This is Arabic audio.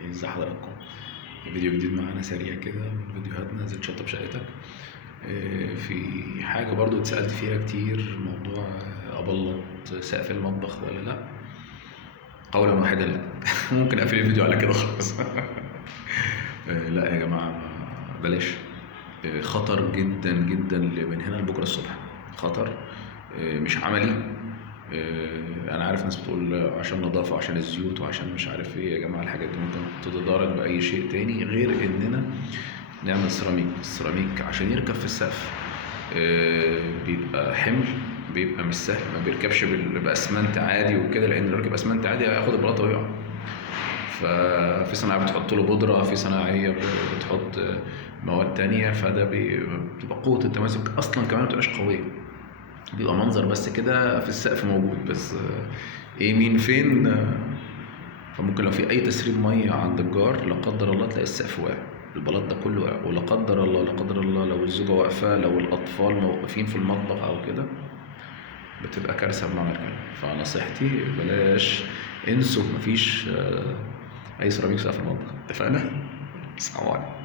يعني ازي حضراتكم؟ فيديو جديد معانا سريع كده من فيديوهاتنا ازاي تشطب شقتك. في حاجة برضو اتسألت فيها كتير، موضوع أبلط سقف المطبخ ولا لأ؟ قولا واحدا لأ. ممكن أقفل الفيديو على كده خلاص. لا يا جماعة، بلاش. خطر جدا جدا من هنا لبكرة الصبح، خطر. مش عملي. انا عارف ناس بتقول عشان نظافه وعشان الزيوت وعشان مش عارف ايه. يا جماعه الحاجات دي ممكن تتدارك باي شيء تاني غير اننا نعمل سيراميك. السيراميك عشان يركب في السقف بيبقى حمل، بيبقى مش سهل، ما بيركبش باسمنت عادي وكده، لان لو ركب اسمنت عادي هياخد البلاطه ويقع. ففي صناعيه بتحط له بودره، في صناعيه بتحط مواد تانية، فده بتبقى قوه التماسك اصلا كمان ما بتبقاش قويه، بيبقى منظر بس كده في السقف موجود، بس ايه مين فين. فممكن لو في اي تسريب ميه عند الجار لا قدر الله تلاقي السقف واقع، البلاط ده كله واقع. ولا قدر الله لا قدر الله لو الزوجه واقفه، لو الاطفال موقفين في المطبخ او كده، بتبقى كارثه بمعنى الكلمه. فنصيحتي بلاش، انسوا، مفيش اي سيراميك في المطبخ. اتفقنا؟ السلام عليكم.